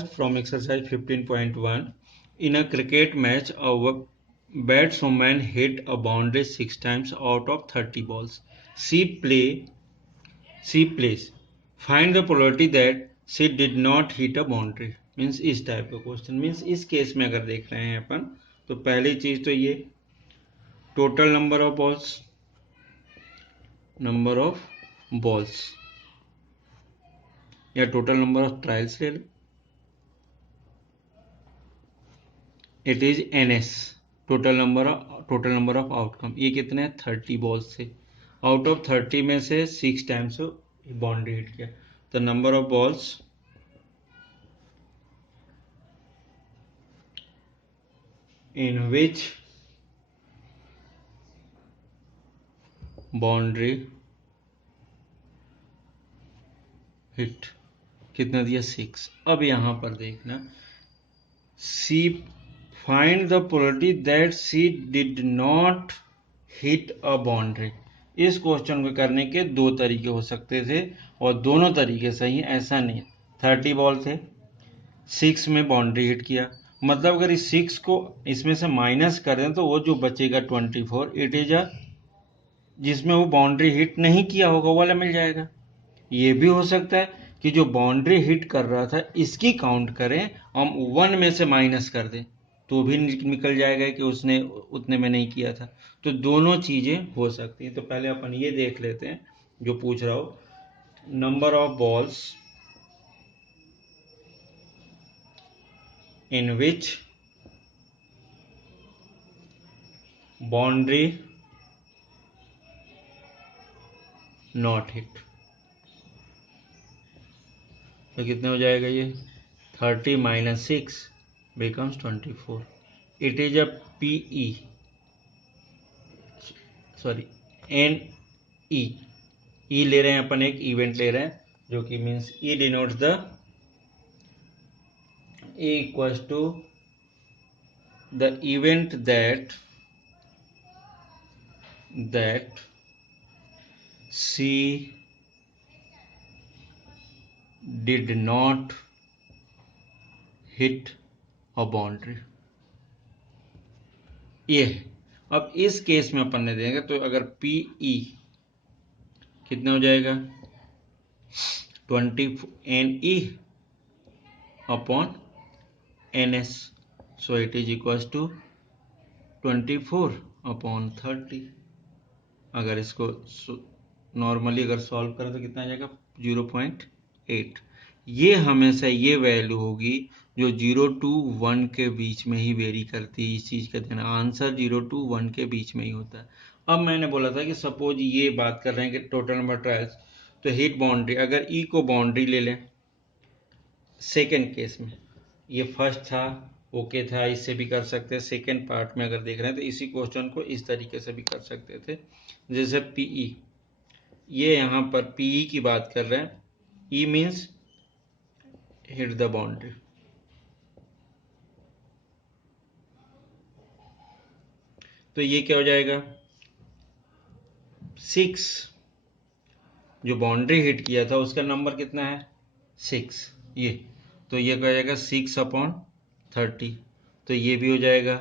First, from exercise 15.1, in a cricket match, a batswoman hit a boundary 6 times out of 30 balls. She plays. Find the probability that she did not hit a boundary. Means इस type का question, means इस case में अगर देख रहे हैं अपन, तो पहली चीज तो ये टोटल नंबर ऑफ बॉल्स या टोटल नंबर ऑफ ट्रायल्स ले लो. It is NS, total number of outcome. ये कितने हैं? 30 बॉल्स से. आउट ऑफ 30 में से 6 टाइम्स बाउंड्री हिट किया. The number of balls in which boundary hit, कितना दिया? 6. अब यहां पर देखना, she find the probability that she did not hit a boundary. इस क्वेश्चन को करने के दो तरीके हो सकते थे और दोनों तरीके सही हैं, ऐसा नहीं. 30 बॉल थे, 6 में बाउंड्री हिट किया, मतलब अगर इस 6 को इसमें से माइनस कर दें तो वो जो बचेगा 24, इट इज जिसमें वो बाउंड्री हिट नहीं किया होगा वो वाला मिल जाएगा. ये भी हो सकता है कि जो बाउंड्री हिट कर रहा था इसकी काउंट करें, हम 1 में से माइनस कर दें तो भी निकल जाएगा कि उसने उतने में नहीं किया था. तो दोनों चीजें हो सकती हैं. तो पहले अपन ये देख लेते हैं जो पूछ रहा हो. Number of balls in which boundary not hit. तो कितने हो जाएगा ये? 30 minus 6 becomes 24. It is a PE, sorry NE. E ले रहे हैं अपन, एक इवेंट ले रहे हैं जो कि means E denotes the E equals to the event that she did not hit a boundary. ये है. अब इस केस में अपन ने देंगे तो अगर PE कितना हो जाएगा? 20 NE upon NS. So it is equals to 24 upon 30. अगर इसको नॉर्मली अगर सॉल्व करें तो कितना आ जाएगा? 0.8. ये हमेशा ये वैल्यू होगी जो 0 to 1 के बीच में ही वेरी करती है. इस चीज का ध्यान, आंसर 0 to 1 के बीच में ही होता है. अब मैंने बोला था कि सपोज ये बात कर रहे हैं कि टोटल नंबर ट्रायल्स, तो हिट बाउंड्री, अगर E को बाउंड्री ले लें सेकेंड केस में, ये फर्स्ट था ओके था, इससे भी कर सकते हैं. सेकेंड पार्ट में अगर देख रहे हैं तो इसी क्वेश्चन को इस तरीके से भी कर सकते थे. जैसे PE, ये यहां पर PE की बात कर रहे हैं. E means hit the boundary. तो ये क्या हो जाएगा? 6, जो बाउंड्री हिट किया था उसका नंबर कितना है? 6. ये तो ये क्या हो जाएगा? 6 अपॉन 30. तो ये भी हो जाएगा.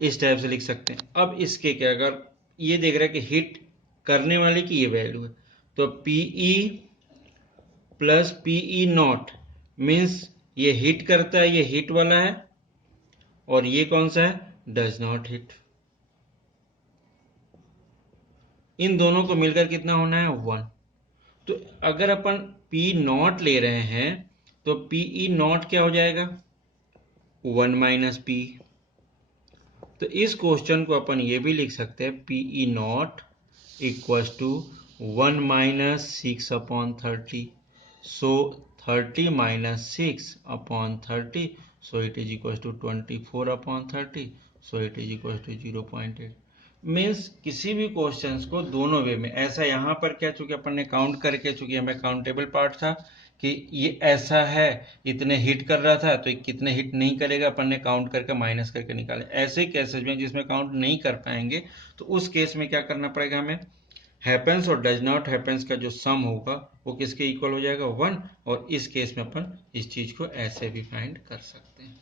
इस टाइप से लिख सकते हैं. अब इसके क्या, अगर ये देख रहा है कि हिट करने वाले की ये वैल्यू है, तो PE plus PE not means ये हिट करता है, ये हिट वाला है, और ये कौन सा है? Does not hit. इन दोनों को मिलकर कितना होना है? 1. तो अगर अपन P नॉट ले रहे हैं तो PE नॉट क्या हो जाएगा? 1 माइनस P. तो इस क्वेश्चन को अपन ये भी लिख सकते हैं PE not equals to 1 minus 6 upon 30. So 30 minus 6 upon 30, so it is equals to 24 upon 30. So it is equals to 0.8. Means किसी भी क्वेश्चंस को दोनों वे में, ऐसा यहाँ पर क्या, चूंकि अपन ने काउंट करके, चूंकि हमें काउंटेबल पार्ट था कि ये ऐसा है, इतने हिट कर रहा था तो कितने हिट नहीं करेगा, अपन ने काउंट करके माइनस करके निकाले. ऐसे केसेस में जिसमें काउंट नहीं कर पाएंगे तो उस केस में क्या करना पड़ेगा हमें? हैपेंस और डज नॉट हैपेंस का जो सम होगा वो किसके इक्वल हो जाएगा 1, और इस केस में अपन इस चीज को ऐसे भी फाइंड कर सकते हैं।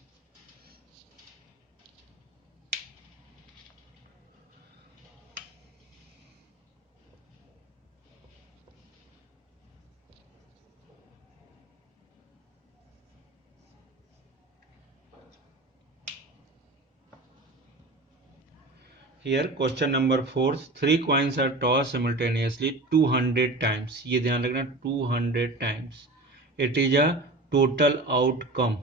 Here question number 4, 3 coins are tossed simultaneously 200 times. ये ध्यान रखना 200 times. It is a total outcome.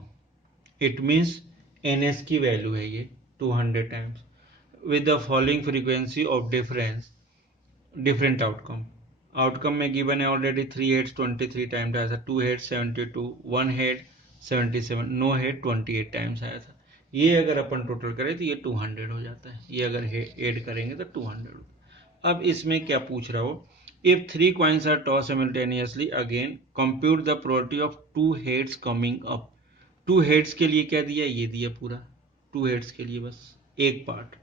It means ns की वैल्यू है ये 200 times with the following frequency of different outcome में गिवन है ऑलरेडी 3 heads 23 टाइम्स आया था, 2 heads 72, 1 head 77, no head 28 times आया था। ये अगर अपन टोटल करें तो ये 200 हो जाता है, ये अगर ऐड करेंगे तो 200। अब इसमें क्या पूछ रहा हो, if 3 coins are tossed simultaneously again compute the probability of 2 heads coming up। 2 heads के लिए क्या दिया, ये दिया पूरा 2 heads के लिए बस एक पार्ट।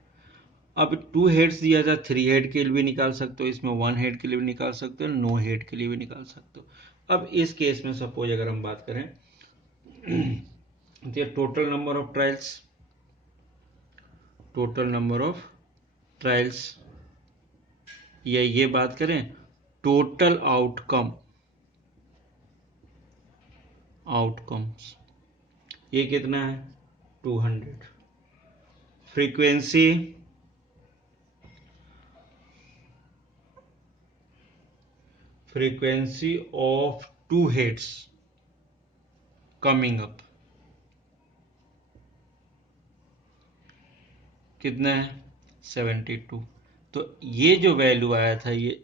अब 2 हेड्स दिया था, 3 हेड के लिए भी निकाल सकते हो, इसमें 1 हेड के लिए भी निकाल सकते हो, नो हेड के लिए भी निकाल सकते हो। अब इस केस में सपोज अगर हम बात करें तो टोटल नंबर ऑफ ट्रायल्स या ये बात करें टोटल आउटकम्स, ये कितना है 200। Frequency of 2 heads coming up कितना है 72। तो ये जो वैल्यू आया था ये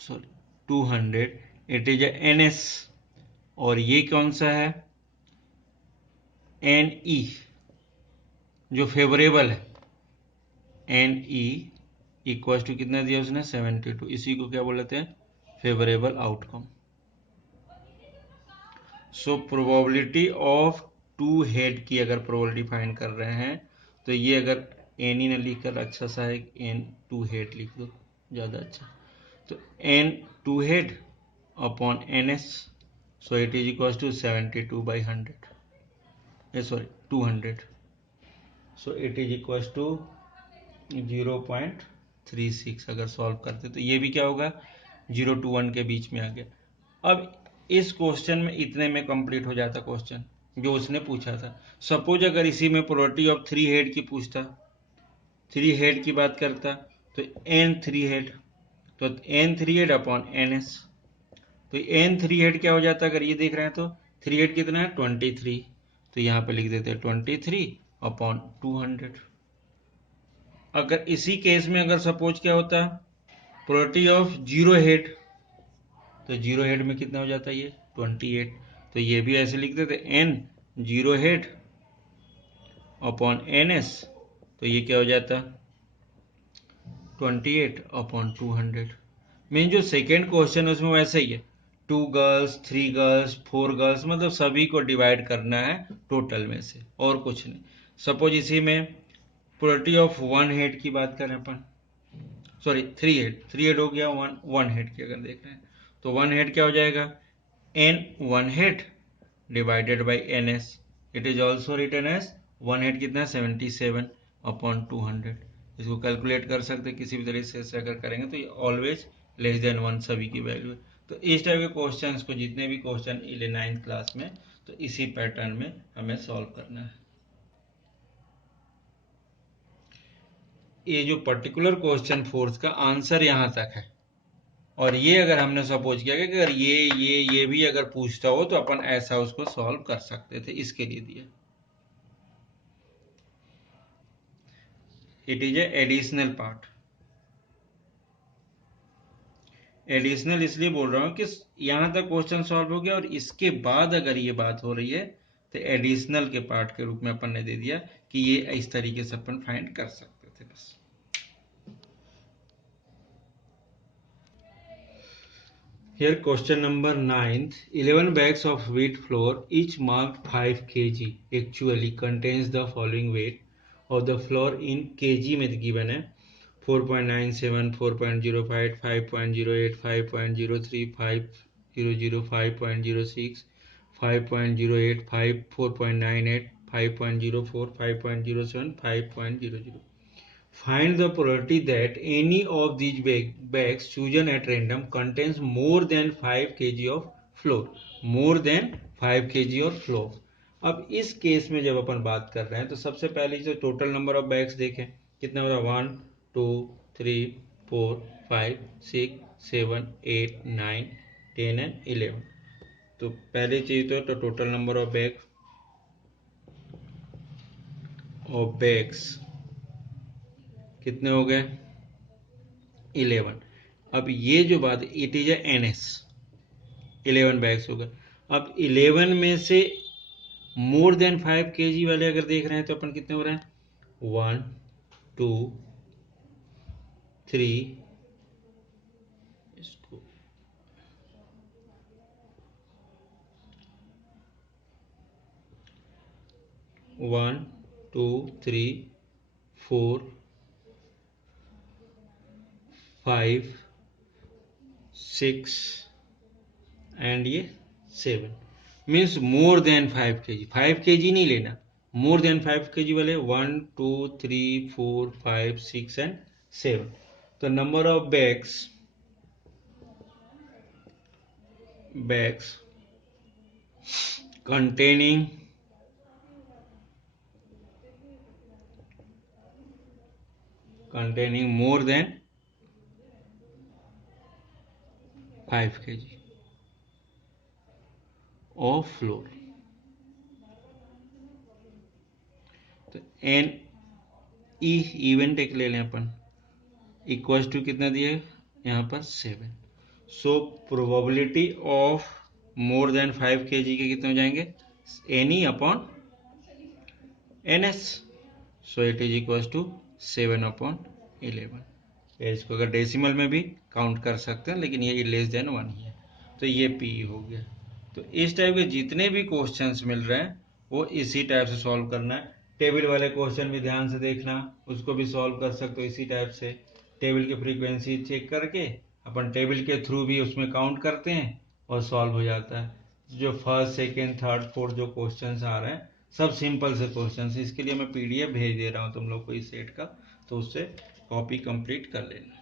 200, इट इज एनएस, और ये कौन सा है एन ई जो फेवरेबल है, एन ई इक्वल टू कितना दिया उसने 72, इसी को क्या बोलते हैं favourable outcome. So probability of 2 head की अगर प्रोबेबिलिटी फाइंड कर रहे हैं तो ये अगर एन ई न लिखकर अच्छा सा है एन 2 हेड लिख दो ज़्यादा अच्छा, तो N 2 head upon N S, so it is equal to 72/100 sorry 200, so it is equal to 0.36। अगर सॉल्व करते तो ये भी क्या होगा 0 to 1 के बीच में आ गया। अब इस क्वेश्चन में इतने में कंप्लीट हो जाता क्वेश्चन जो उसने पूछा था। सपोज अगर इसी में प्रोबेबिलिटी ऑफ 3 हेड की पूछता, 3 हेड की बात करता तो एन 3 हेड, तो N 3 head upon N S, तो एन 3 हेड क्या हो जाता अगर ये देख रहे हैं तो 3 हेड कितना है 23, तो यहाँ पे लिख देते हैं 23 अपॉन 200। अगर इसी केस में अगर सपोज क्या होता प्रोबेबिलिटी ऑफ 0 हेड, तो 0 हेड में कितना हो जाता है ये 28, तो ये भी ऐसे लिख देते N 0 head upon N S, तो ये क्या हो जाता 28 अपॉन 200। मीन जो सेकेंड क्वेश्चन है उसमें वैसे ही है 2 गर्ल्स 3 गर्ल्स 4 गर्ल्स, मतलब सभी को डिवाइड करना है टोटल में से और कुछ नहीं। सपोज इसी में प्रोबेबिलिटी ऑफ 1 हेड की बात करें अपन, सॉरी 3 हेड हो गया, 1 हेड की अगर देख रहे हैं तो 1 हेड क्या हो जाएगा N 1 head divided by N S, it is also written as 1 head कितना 77 अपॉन 200। इसको कैलकुलेट कर सकते हैं किसी भी तरीके से अगर करेंगे तो ये ऑलवेज लेस देन 1 सभी की वैल्यू है। तो इस टाइप के क्वेश्चंस को जितने भी क्वेश्चन 9th क्लास में तो इसी पैटर्न में हमें सॉल्व करना है। ये जो पर्टिकुलर क्वेश्चन 4th का आंसर यहां तक है, और ये अगर हमने सपोज किया कि अगर ये भी अगर पूछता हो तो अपन ऐसा उसको सॉल्व कर सकते थे, इसके लिए दिया। It is a additional part, additional इसलिए बोल रहा हूं कि यहां तक क्वेश्चन सॉल्व हो गया और इसके बाद अगर ये बात हो रही है तो एडिशनल के पार्ट के रूप में अपन ने दे दिया कि ये इस तरीके से अपन फाइंड कर सकते थे बस। Here question number 9th, 11 bags of wheat flour each marked 5 kg actually contains the following weight of the flour in kg में given है 4.97, 4.05, 5.08, 5.03, 5.00, 5.06, 5.08, 4.98, 5.04, 5.07, 5.00. Find the probability that any of these bags chosen at random contains more than 5 kg of flour. More than 5 kg of flour. अब इस case में जब अपन बात कर रहे हैं तो सबसे पहले जो टोटल नंबर ऑफ बैग्स देखें कितने हो रहा है 1 2 3 4 5 6 7 8 9 10 एंड 11. तो पहले चाहिए तो टोटल नंबर ऑफ बैग्स कितने हो गए 11. अब ये जो बात इट इज एनएस 11 बैग्स हो गए. अब 11 में से मोर देन 5 kg वाले अगर देख रहे हैं तो अपन कितने हो रहे हैं 1 2 3 इसको 1 2 3 4 5 6 एंड ये 7 means more than 5 kg. 5 kg नहीं लेना मोर देन 5 kg वाले 1 2 3 4 5 6 एंड 7. तो number of bags containing more than 5 kg of flour. तो एन इवेंट एक ले लें अपन इक्वल टू कितना दिया यहाँ पर 7. So probability of more than 5 kg के कितने हो जाएंगे N E upon N S. So it is equal to 7/11. इसको अगर डेसिमल में भी काउंट कर सकते हैं लेकिन ये लेस देन 1 ही है. तो ये पी हो गया. तो इस टाइप के जितने भी क्वेश्चंस मिल रहे हैं वो इसी टाइप से सॉल्व करना है. टेबल वाले क्वेश्चन भी ध्यान से देखना उसको भी सॉल्व कर सकते हो इसी टाइप से. टेबल की फ्रीक्वेंसी चेक करके अपन टेबल के थ्रू भी उसमें काउंट करते हैं और सॉल्व हो जाता है. जो फर्स्ट सेकेंड थर्ड फोर्थ जो क्वेश्चंस आ रहे हैं सब सिंपल से क्वेश्चंस. इसके लिए मैं पीडीएफ भेज दे रहा हूँ तुम लोग को इस सेट का तो उससे कॉपी कंप्लीट कर लेना.